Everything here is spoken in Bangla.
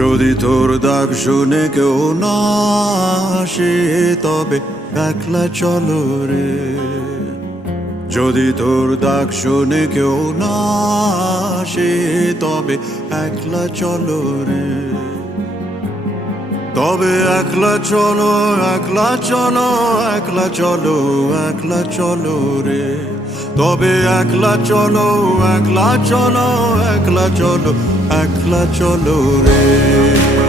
যদি তোর ডাক শুনে কেউ না আসে তবে একলা চলো রে। যদি তোর ডাক শুনে কেউ না আসে তবে একলা চলো রে। তবে একলা চলো, একলা চলো, একলা চলো, একলা চলো রে। তবে একলা চলো, একলা চলো, একলা চলো, একলা চলো রে।